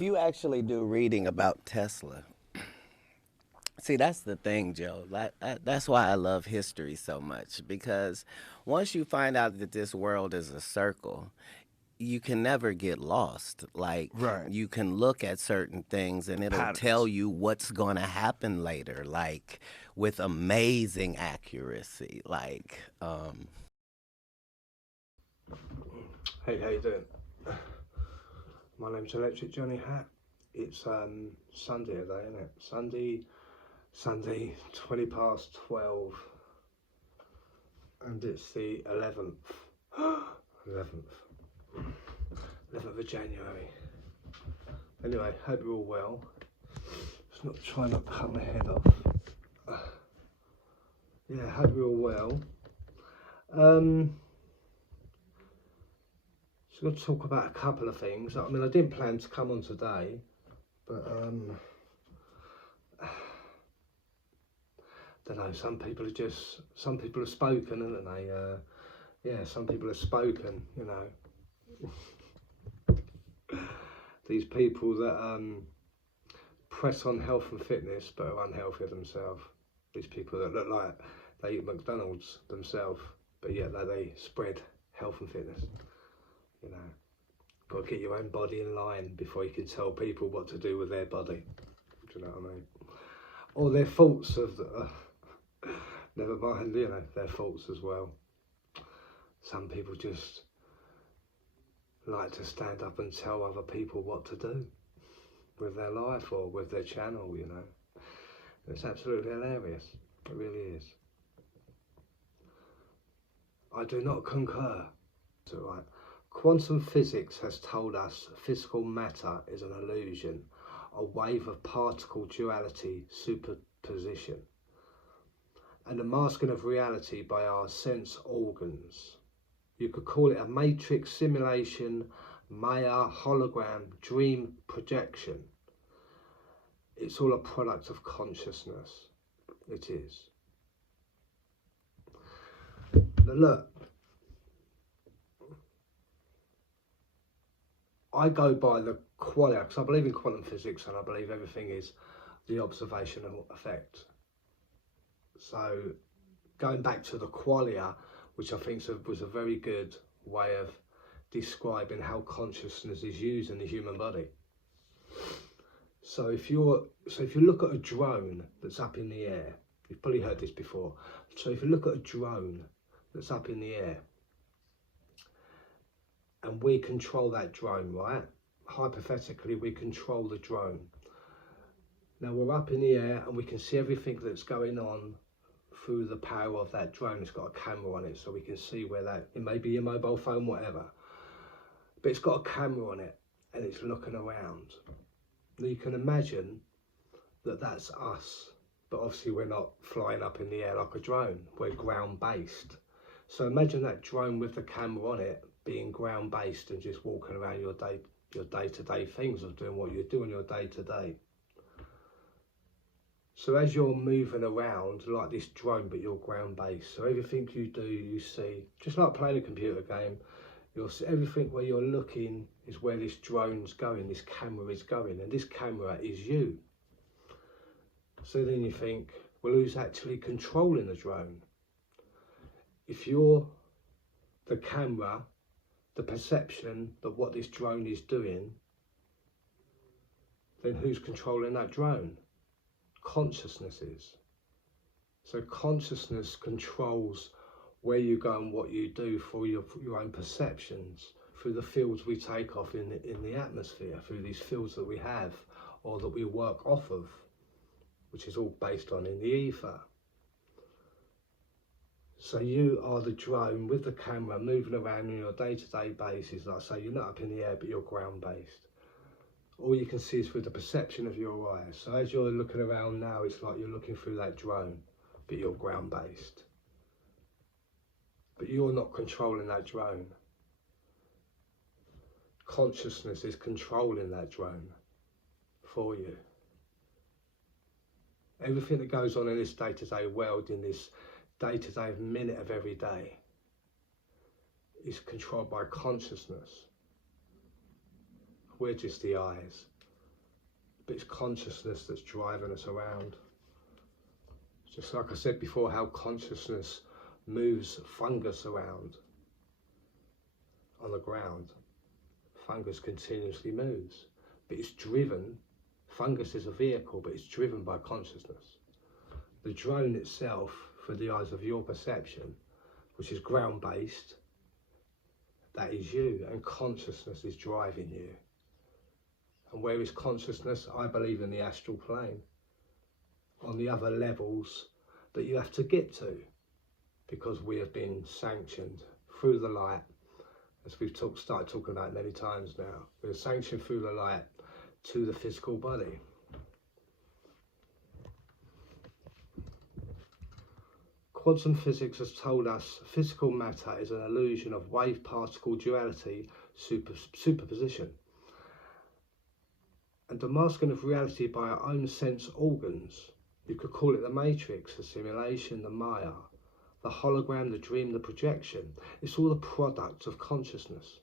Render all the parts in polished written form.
You actually do reading about Tesla. See, that's the thing, Joe. That's why I love history so much because once you find out that this world is a circle, you can never get lost. Like, Right. you can look at certain things and it'll tell Patterns. you what's going to happen later, like with amazing accuracy. Hey, how you doing? My name's Electric Johnny Hat. It's Sunday today, isn't it? Sunday, 20 past 12, and it's the 11th, 11th, 11th of January. Anyway, hope you're all well. Just not trying not to cut my head off. Yeah, hope you're all well. Just going to talk about a couple of things. I mean, I didn't plan to come on today, but don't know. Some people have spoken, haven't they? Yeah, some people have spoken. You know, these people that press on health and fitness but are unhealthy themselves. These people that look like they eat McDonald's themselves, but yet they spread health and fitness. You know, got to get your own body in line before you can tell people what to do with their body. Do you know what I mean? Or their faults of never mind, you know, their faults as well. Some people just like to stand up and tell other people what to do with their life or with their channel, you know. It's absolutely hilarious. It really is. I do not concur. So, right. Quantum physics has told us physical matter is an illusion, a wave of particle duality superposition, and a masking of reality by our sense organs. You could call it a matrix simulation, Maya, hologram, dream projection. It's all a product of consciousness. It is. Now look, I go by the qualia because I believe in quantum physics and I believe everything is the observational effect. So going back to the qualia, which I think was a very good way of describing how consciousness is used in the human body. So if you look at a drone that's up in the air, you've probably heard this before. So if you look at a drone that's up in the air, and we control that drone, right? Hypothetically, we control the drone. Now we're up in the air and we can see everything that's going on through the power of that drone. It's got a camera on it, so we can see where it may be your mobile phone, whatever. But it's got a camera on it and it's looking around. Now you can imagine that that's us, but obviously we're not flying up in the air like a drone. We're ground based. So imagine that drone with the camera on it being ground based and just walking around your day-to-day things of doing what you're doing your day-to-day. So as you're moving around like this drone, but you're ground based, so everything you do, you see, just like playing a computer game, you'll see everything where you're looking is where this drone's going, this camera is going, and this camera is you. So then you think, well, who's actually controlling the drone? If you're the camera, the perception that what this drone is doing, then who's controlling that drone? Consciousness is. So consciousness controls where you go and what you do for your own perceptions through the fields we take off in the atmosphere, through these fields that we have or that we work off of, which is all based on in the ether. So you are the drone with the camera moving around on your day-to-day basis. Like I say, you're not up in the air, but you're ground-based. All you can see is through the perception of your eyes. So as you're looking around now, it's like you're looking through that drone, but you're ground-based. But you're not controlling that drone. Consciousness is controlling that drone for you. Everything that goes on in this day-to-day world, in this day-to-day minute of every day, is controlled by consciousness. We're just the eyes. but it's consciousness that's driving us around. Just like I said before, how consciousness moves fungus around on the ground. Fungus continuously moves, but it's driven. Fungus is a vehicle, but it's driven by consciousness. The drone itself, through the eyes of your perception, which is ground-based, that is you, and consciousness is driving you. And where is consciousness? I believe in the astral plane, on the other levels that you have to get to, because we have been sanctioned through the light, as we've started talking about many times now. We're sanctioned through the light to the physical body. Quantum physics has told us physical matter is an illusion of wave-particle duality superposition, and the masking of reality by our own sense organs. You could call it the matrix, the simulation, the Maya, the hologram, the dream, the projection. It's all the product of consciousness.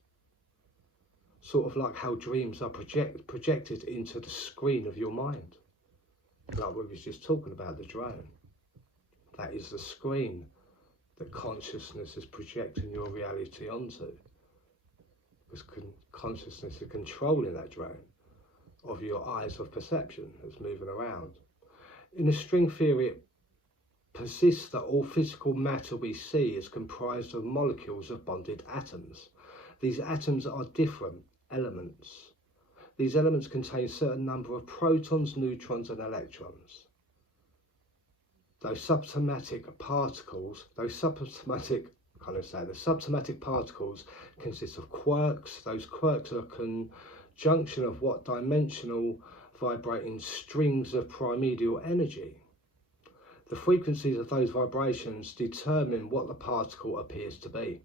Sort of like how dreams are projected into the screen of your mind. Like we was just talking about the drone. That is the screen that consciousness is projecting your reality onto. Because consciousness is controlling that drone of your eyes of perception that's moving around. In the string theory, it persists that all physical matter we see is comprised of molecules of bonded atoms. These atoms are different elements. These elements contain a certain number of protons, neutrons and electrons. The subatomic particles consist of quarks. Those quarks are a conjunction of what dimensional vibrating strings of primordial energy. The frequencies of those vibrations determine what the particle appears to be.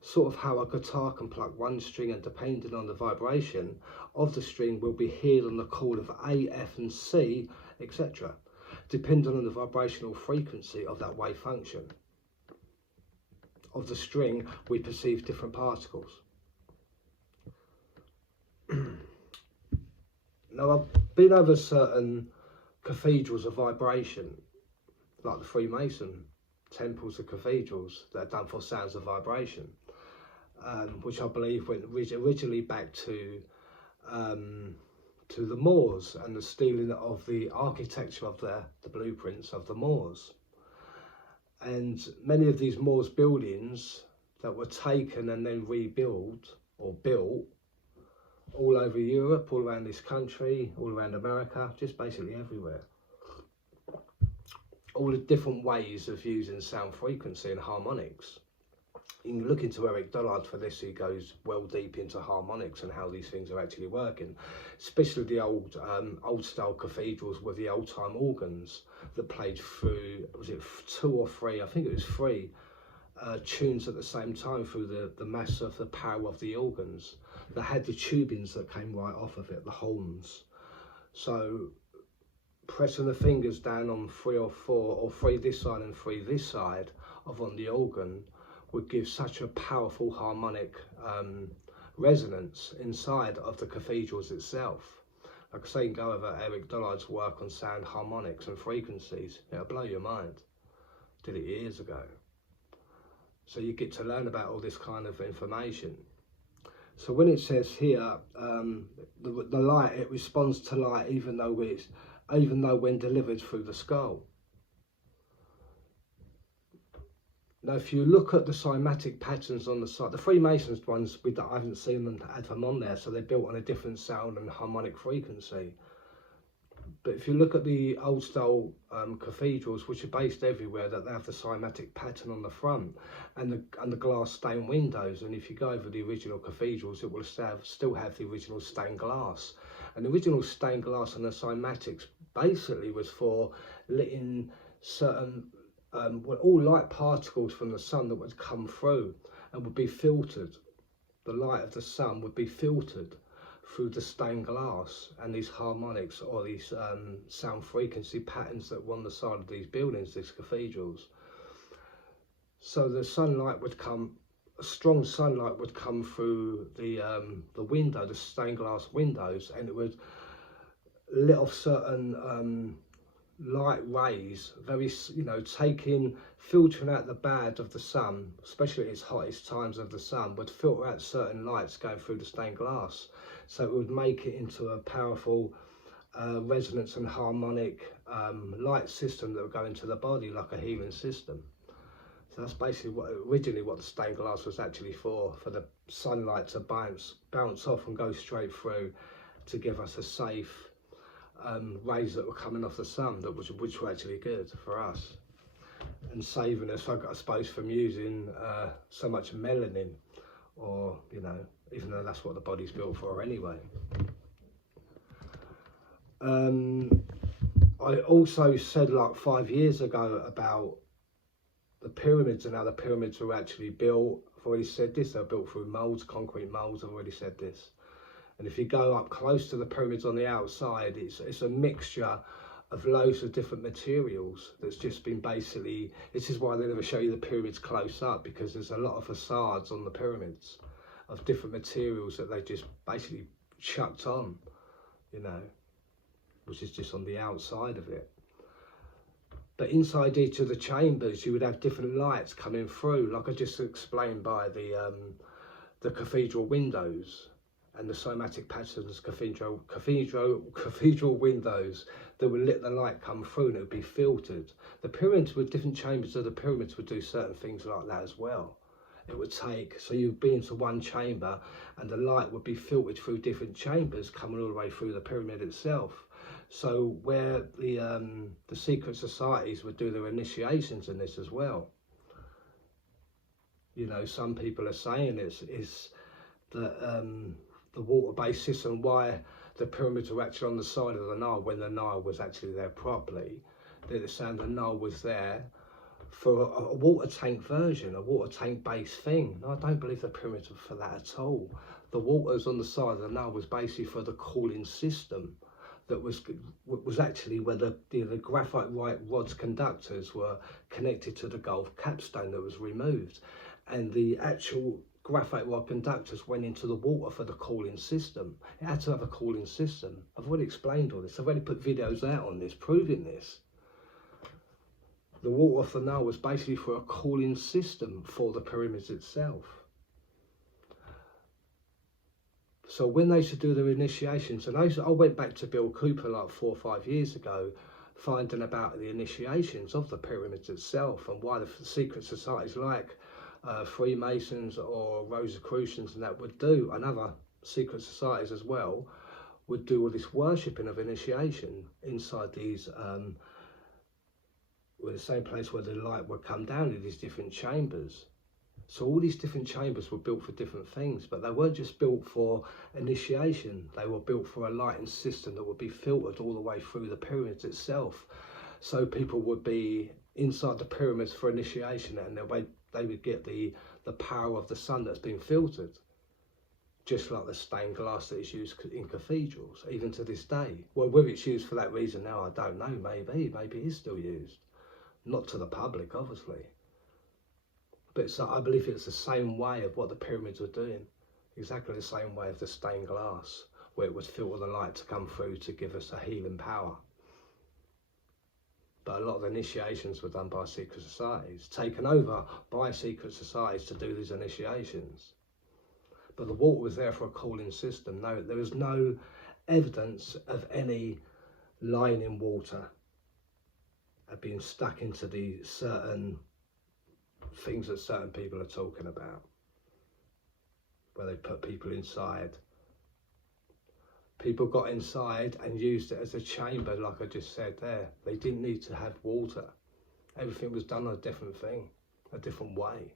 Sort of how a guitar can pluck one string, and depending on the vibration of the string will be heard on the chord of A, F and C, etc. Depending on the vibrational frequency of that wave function of the string, we perceive different particles. Now, I've been over certain cathedrals of vibration, like the Freemason temples and cathedrals that are done for sounds of vibration, which I believe went originally back to the Moors and the stealing of the architecture of the blueprints of the Moors. And many of these Moors buildings that were taken and then rebuilt or built all over Europe, all around this country, all around America, just basically everywhere. All the different ways of using sound frequency and harmonics. You can look into Eric Dollard for this. He goes well deep into harmonics and how these things are actually working, especially the old style cathedrals with the old time organs that played through, was it 2 or 3, I think it was 3 tunes at the same time through the mass of the power of the organs. They had the tubings that came right off of it, the horns. So pressing the fingers down on 3 or 4, or 3 this side and 3 this side of on the organ, would give such a powerful harmonic resonance inside of the cathedrals itself. Like I say, you can go over Eric Dollard's work on sound harmonics and frequencies. It'll blow your mind. Did it years ago. So you get to learn about all this kind of information. So when it says here, the light, it responds to light even though when delivered through the skull. Now, if you look at the cymatic patterns on the side, the Freemasons ones, I haven't seen them add them on there, so they're built on a different sound and harmonic frequency. But if you look at the old style cathedrals, which are based everywhere, that they have the cymatic pattern on the front and the glass stained windows. And if you go over the original cathedrals, it will still have the original stained glass. And the original stained glass and the cymatics basically was for letting certain all light particles from the sun that would come through and would be filtered. The light of the sun would be filtered through the stained glass and these harmonics or these sound frequency patterns that were on the side of these buildings, these cathedrals. So the sunlight would come, strong sunlight would come through the window, the stained glass windows, and it would lit off certain light rays, filtering out the bad of the sun, especially at its hottest times of the sun, would filter out certain lights going through the stained glass. So it would make it into a powerful resonance and harmonic light system that would go into the body like a healing system. So that's basically originally what the stained glass was actually for the sunlight to bounce off and go straight through to give us a safe rays that were coming off the sun, which were actually good for us, and saving us, I suppose, from using so much melanin, or even though that's what the body's built for anyway. I also said like 5 years ago about the pyramids and how the pyramids were actually built. I've already said this, they're built through moulds, concrete moulds. I've already said this. And if you go up close to the pyramids on the outside, it's a mixture of loads of different materials that's just been basically, this is why they never show you the pyramids close up, because there's a lot of facades on the pyramids of different materials that they just basically chucked on, which is just on the outside of it. But inside each of the chambers, you would have different lights coming through, like I just explained by the cathedral windows and the somatic patterns cathedral windows that would let the light come through, and it would be filtered. The pyramids, with different chambers of the pyramids, would do certain things like that as well. It would take, so you'd be into one chamber and the light would be filtered through different chambers coming all the way through the pyramid itself. So where the secret societies would do their initiations in this as well. Some people are saying is that the water-based system, why the pyramids were actually on the side of the Nile when the Nile was actually there properly. They're saying the Nile was there for a water tank version, a water tank based thing. No, I don't believe the pyramids were for that at all. The waters on the side of the Nile was basically for the cooling system. That was actually where the graphite white rods conductors were connected to the gold capstone that was removed, and the actual graphite rod conductors went into the water for the cooling system. It had to have a cooling system. I've already explained all this. I've already put videos out on this proving this. The water off the Nile was basically for a cooling system for the pyramids itself. So when they should do their initiations, and I went back to Bill Cooper like 4 or 5 years ago, finding about the initiations of the pyramids itself and why the secret societies like Freemasons or Rosicrucians and that would do, and other secret societies as well, would do all this worshipping of initiation inside these, the same place where the light would come down in these different chambers. So all these different chambers were built for different things, but they weren't just built for initiation. They were built for a lighting system that would be filtered all the way through the pyramids itself. So people would be inside the pyramids for initiation, and they would get the power of the sun that's been filtered. Just like the stained glass that is used in cathedrals, even to this day. Well, whether it's used for that reason now, I don't know. Maybe it is still used. Not to the public, obviously. But I believe it's the same way of what the pyramids were doing. Exactly the same way of the stained glass, where it would filter the light to come through to give us a healing power. But a lot of the initiations were done by secret societies, taken over by secret societies to do these initiations. But the water was there for a cooling system. No, there was no evidence of any line in water being stuck into the certain things that certain people are talking about, where they put people inside. People got inside and used it as a chamber, like I just said there. They didn't need to have water. Everything was done on a different thing, a different way.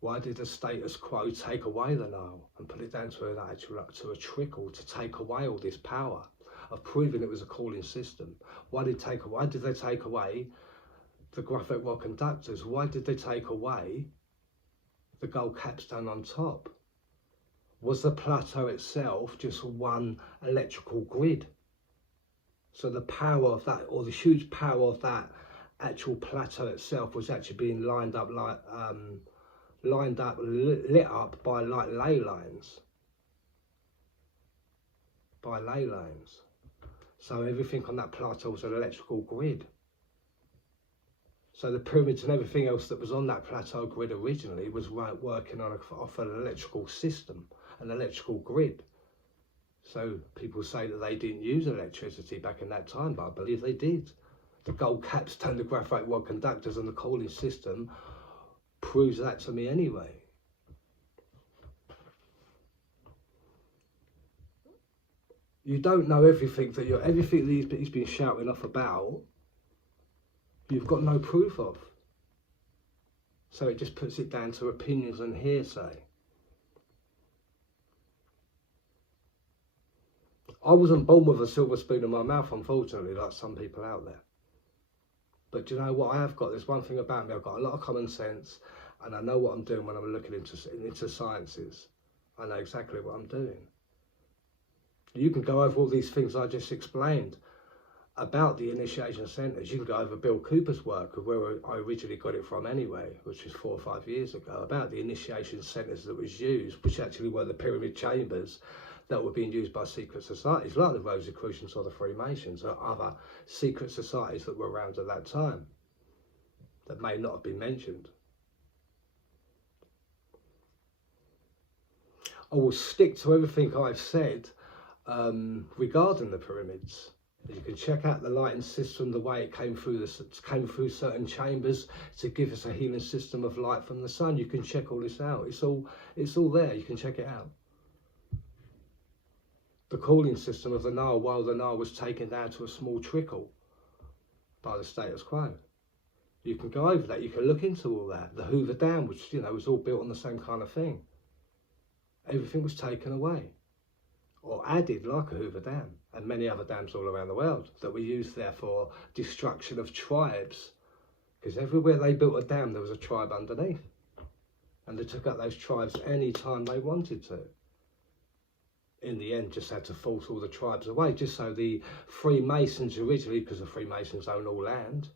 Why did the status quo take away the Nile and put it down to a trickle to take away all this power of proving it was a cooling system? Why did they take away the graphite rod conductors? Why did they take away the gold capstone on top? Was the plateau itself just one electrical grid? So the power of that, or the huge power of that actual plateau itself, was actually being lined up lined up, lit up by like ley lines. So everything on that plateau was an electrical grid. So the pyramids and everything else that was on that plateau grid originally was working off an electrical system, an electrical grid. So people say that they didn't use electricity back in that time, but I believe they did. The gold capstone, the graphite rod conductors and the cooling system proves that to me anyway. You don't know everything that he's been shouting off about, you've got no proof of. So it just puts it down to opinions and hearsay. I wasn't born with a silver spoon in my mouth, unfortunately, like some people out there. But do you know what I have got? There's one thing about me, I've got a lot of common sense, and I know what I'm doing when I'm looking into sciences. I know exactly what I'm doing. You can go over all these things I just explained about the initiation centres. You can go over Bill Cooper's work, of where I originally got it from anyway, which was 4 or 5 years ago, about the initiation centres that was used, which actually were the pyramid chambers that were being used by secret societies, like the Rosicrucians or the Freemasons or other secret societies that were around at that time, that may not have been mentioned. I will stick to everything I've said regarding the pyramids. You can check out the lighting system, the way it came through certain chambers to give us a healing system of light from the sun. You can check all this out. It's all there. You can check it out. The cooling system of the Nile, while the Nile was taken down to a small trickle by the status quo. You can go over that. You can look into all that. The Hoover Dam, which was all built on the same kind of thing. Everything was taken away or added, like a Hoover Dam and many other dams all around the world that were used there for destruction of tribes, because everywhere they built a dam there was a tribe underneath, and they took out those tribes any time they wanted to. In the end, just had to force all the tribes away, just so the Freemasons originally, because the Freemasons own all land,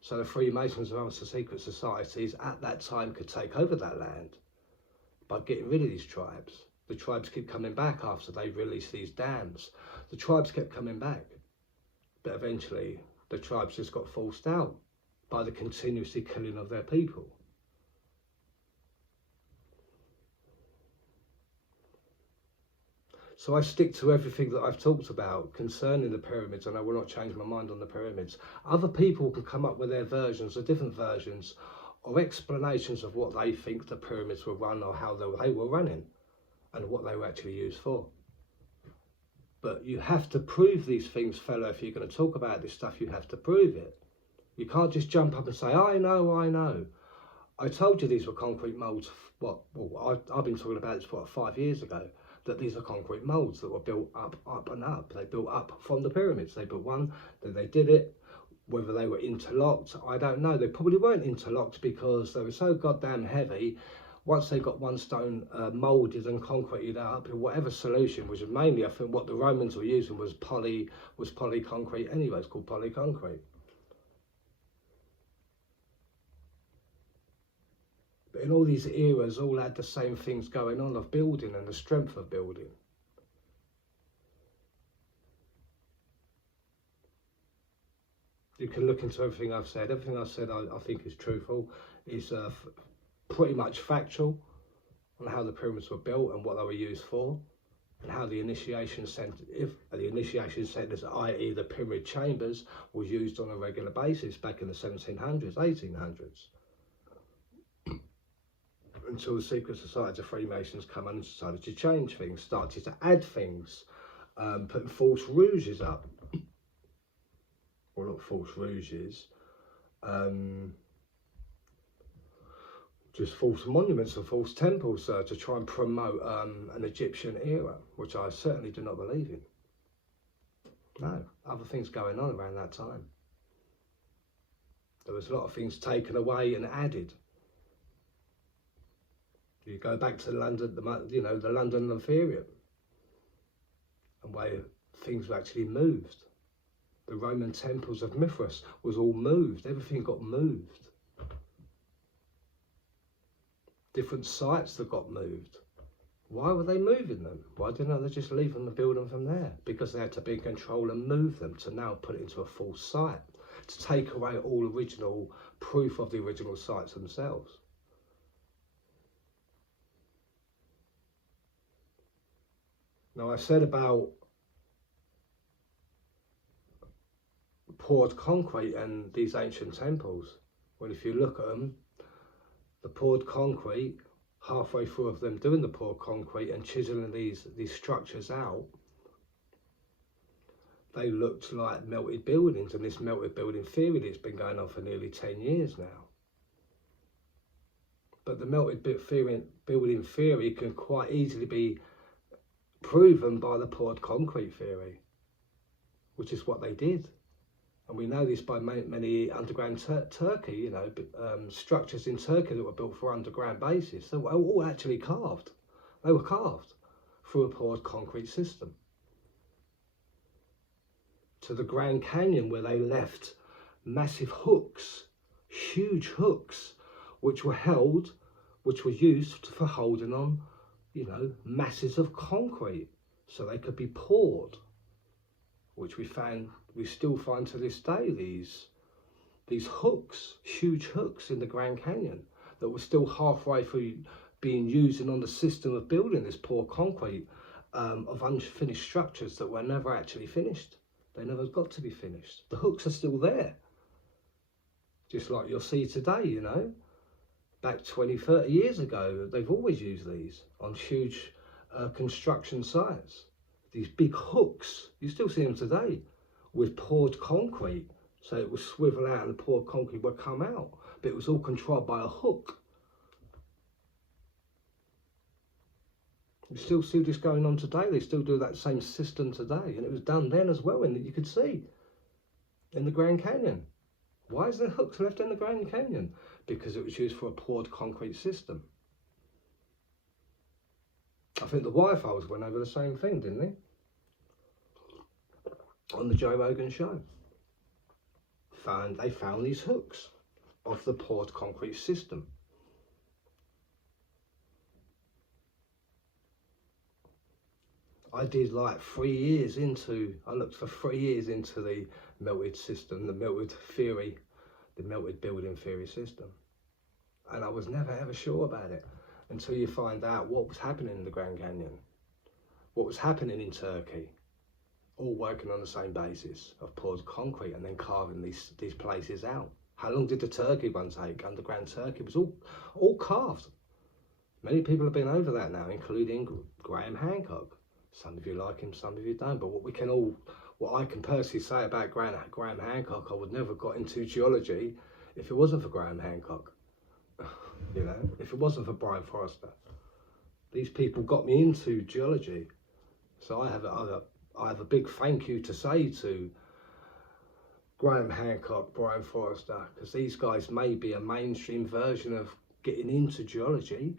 so the Freemasons and other secret societies at that time could take over that land by getting rid of these tribes. The tribes kept coming back after they released these dams. The tribes kept coming back, but eventually the tribes just got forced out by the continuously killing of their people. So I stick to everything that I've talked about concerning the pyramids, and I will not change my mind on the pyramids. Other people can come up with their versions, or different versions, or explanations of what they think the pyramids were run, or how they were running, and what they were actually used for. But you have to prove these things, fella. If you're going to talk about this stuff, you have to prove it. You can't just jump up and say, I know. I told you these were concrete moulds. I've been talking about this for 5 years ago, that these are concrete moulds that were built up and up. They built up from the pyramids. They built one, then they did it. Whether they were interlocked, I don't know. They probably weren't interlocked because they were so goddamn heavy. Once they got one stone moulded and concreted up in whatever solution, which was mainly, I think, what the Romans were using was polyconcrete anyway. It's called polyconcrete. But in all these eras, all had the same things going on of building and the strength of building. You can look into everything I've said. Everything I've said I think is truthful. Is pretty much factual on how the pyramids were built and what they were used for, and how the initiation centers, i.e. the pyramid chambers, was used on a regular basis back in the 1700s, 1800s. Until the secret society of Freemasons come and decided to change things, started to add things, putting false rouges up. Well, not false rouges, just false monuments and false temples to try and promote an Egyptian era, which I certainly do not believe in. No, other things going on around that time. There was a lot of things taken away and added. You go back to London, the London Lymphaeum, and where things were actually moved. The Roman temples of Mithras was all moved. Everything got moved. different sites that got moved. Why were they moving them? Why didn't they just leave them and build them from there? Because they had to be in control and move them to now put it into a full site, to take away all original proof of the original sites themselves. Now, I said about poured concrete and these ancient temples. Well, if you look at them, the poured concrete, halfway through of them doing the poured concrete and chiseling these structures out, they looked like melted buildings, and this melted building theory that's been going on for nearly 10 years now. But the melted building theory can quite easily be proven by the poured concrete theory, which is what they did. And we know this by many underground Turkey, you know, structures in Turkey that were built for underground bases. They were all actually carved. They were carved through a poured concrete system. To the Grand Canyon, where they left massive hooks, huge hooks, which were used for holding on, you know, masses of concrete, so they could be poured, which we still find to this day, these hooks, huge hooks in the Grand Canyon that were still halfway through being used and on the system of building this poured concrete of unfinished structures that were never actually finished. They never got to be finished. The hooks are still there, just like you'll see today, you know. Back 20, 30 years ago, they've always used these on huge construction sites. These big hooks, you still see them today, with poured concrete. So it would swivel out and the poured concrete would come out, but it was all controlled by a hook. You still see this going on today. They still do that same system today, and it was done then as well, and that you could see in the Grand Canyon. Why is there hooks left in the Grand Canyon? Because it was used for a poured concrete system. I think the Wi-Fi's went over the same thing, didn't they? On the Joe Rogan show. They found these hooks of the poured concrete system. I did like 3 years into, I looked for 3 years into the melted system, the melted theory, the melted building theory system. And I was never ever sure about it until you find out what was happening in the Grand Canyon, what was happening in Turkey, all working on the same basis of poured concrete and then carving these places out. How long did the Turkey one take? Underground Turkey was all carved. Many people have been over that now, including Graham Hancock. Some of you like him, some of you don't. But what I can personally say about Graham Hancock, I would never have got into geology if it wasn't for Graham Hancock. You know, if it wasn't for Brian Forrester. These people got me into geology. So I have a big thank you to say to Graham Hancock, Brian Forrester, because these guys may be a mainstream version of getting into geology,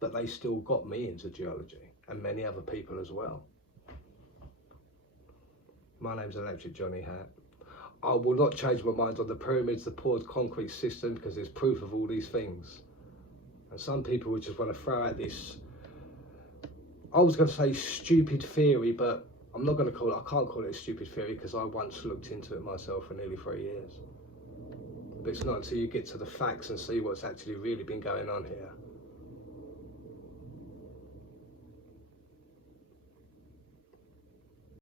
but they still got me into geology, and many other people as well. My name's Electric Johnny Hat. I will not change my mind on the pyramids, the poured concrete system, because there's proof of all these things. And some people would just want to throw out this, I was going to say stupid theory, but I'm not going to I can't call it a stupid theory, because I once looked into it myself for nearly 3 years. But it's not until you get to the facts and see what's actually really been going on here